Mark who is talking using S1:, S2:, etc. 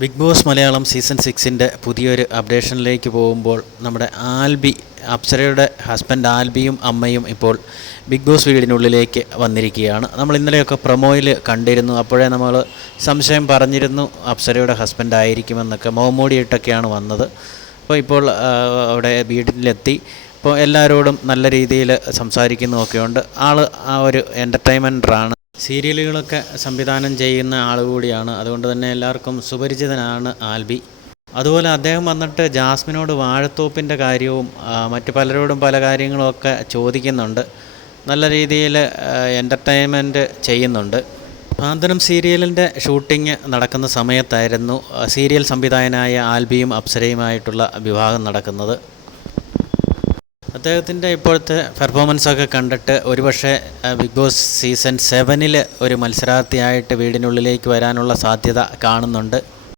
S1: Big Boss Malayalam season സിക്സിന്റെ പുതിയൊരു അപ്ഡേഷനിലേക്ക് പോകുമ്പോൾ നമ്മുടെ ആൽബി അപ്സരയുടെ ഹസ്ബൻഡ് ആൽബിയും അമ്മയും ഇപ്പോൾ ബിഗ് ബോസ് വീടിനുള്ളിലേക്ക് വന്നിരിക്കുകയാണ്. നമ്മൾ ഇന്നലെയൊക്കെ പ്രൊമോയിൽ കണ്ടിരുന്നു. അപ്പോഴേ നമ്മൾ സംശയം പറഞ്ഞിരുന്നു അപ്സരയുടെ ഹസ്ബൻഡ് ആയിരിക്കുമെന്നൊക്കെ മോമോടിയിട്ടൊക്കെയാണ് വന്നത്. അപ്പോൾ ഇപ്പോൾ അവിടെ വീട്ടിലെത്തി. ഇപ്പോൾ എല്ലാവരോടും നല്ല രീതിയിൽ സംസാരിക്കുന്നതൊക്കെയുണ്ട് ആൾ ആ ഒരു എന്റർടൈൻമെന്ററാണ് സീരിയലുകളൊക്കെ സംവിധാനം ചെയ്യുന്ന ആൾ കൂടിയാണ്. അതുകൊണ്ട് തന്നെ എല്ലാവർക്കും സുപരിചിതനാണ് ആൽബി. അതുപോലെ അദ്ദേഹം വന്നിട്ട് ജാസ്മിനോട് വാഴത്തോപ്പിന്റെ കാര്യവും മറ്റ് പലരോടും പല കാര്യങ്ങളുമൊക്കെ ചോദിക്കുന്നുണ്ട്. നല്ല രീതിയിൽ എന്റർടൈൻമെന്റ് ചെയ്യുന്നുണ്ട്. സാന്ത്വനം സീരിയലിന്റെ ഷൂട്ടിംഗ് നടക്കുന്ന സമയത്തായിരുന്നു സീരിയൽ സംവിധായകനായ ആൽബിയും അപ്സരയുമായിട്ടുള്ള വിവാഹം നടക്കുന്നത്. അദ്ദേഹത്തിന്റെ ഇപ്പോഴത്തെ പെർഫോമൻസ് ഒക്കെ കണ്ടിട്ട് ഒരുപക്ഷെ ബിഗ് ബോസ് സീസൺ സെവനിൽ ഒരു മത്സരാർത്ഥിയായിട്ട് വീടിനുള്ളിലേക്ക് വരാനുള്ള സാധ്യത കാണുന്നുണ്ട്.